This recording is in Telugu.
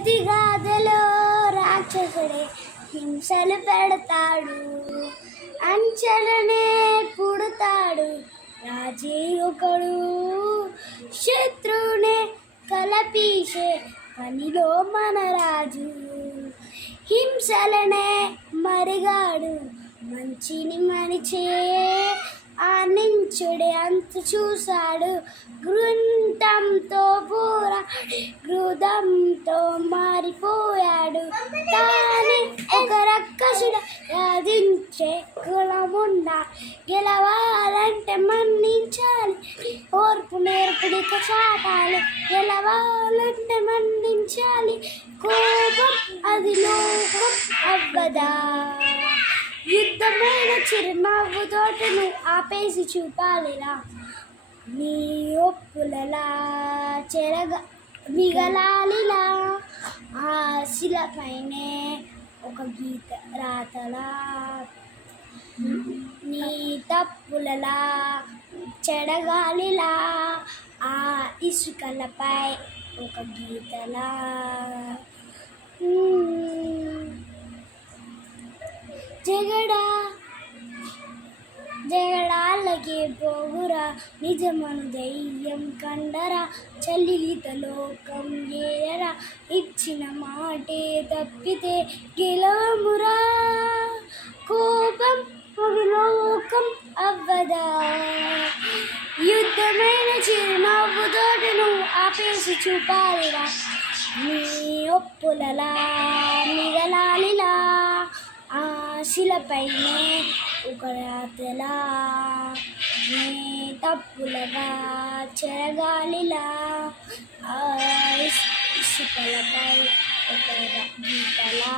ప్రతిగాథలో రాక్షసుడే హింసలు పెడతాడు, అంచెలనే పుడతాడు రాజే ఒకడు, శత్రువునే కలపీసే పనిలో మన రాజు, హింసలనే మరిగాడు మంచిని మనిచే, ఆనించుడే అంతు చూశాడు గృంతంతో పోరాడి గృదంతో మారిపోయాడు, తానే ఒక రక్కసుడు రాజించే కులముండా, గెలవాలంటే మన్నించాలి ఓర్పు నేర్పుడిక చాటాలి, గెలవాలంటే మన్నించాలి కోపం అది లోపం అవ్వదా, యుద్ధమైన చిరునవ్వుతోటి నువ్వు ఆపేసి చూపాలిరా, నీ ఒప్పులలా మిగలాలిలా, ఆ శిలపైనే ఒక గీత రాతలా, నీ తప్పులలా చెడగాలిలా, ఆ ఇసుకలపై ఒక గీతలా. జగడాలకే పోగురా నిజమను దయ్యం కండరా, చలిత లోకం ఏరా ఇచ్చిన మాటే తప్పితే గెలవమురా, కోపం లోకం అవ్వదా, యుద్ధమైన చిరునవ్వుతోటి నువ్వు ఆపేసి చూపాలిరా, నీ ఒప్పులలా మిగలాలిలా, ఆ శిలపైనే ఒక రాతలా, నీ తప్పులగా చెరగాలిలా, ఆ ఇసుకలపై ఒక గీతలా.